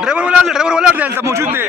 Driver वाला सब मौजूद है.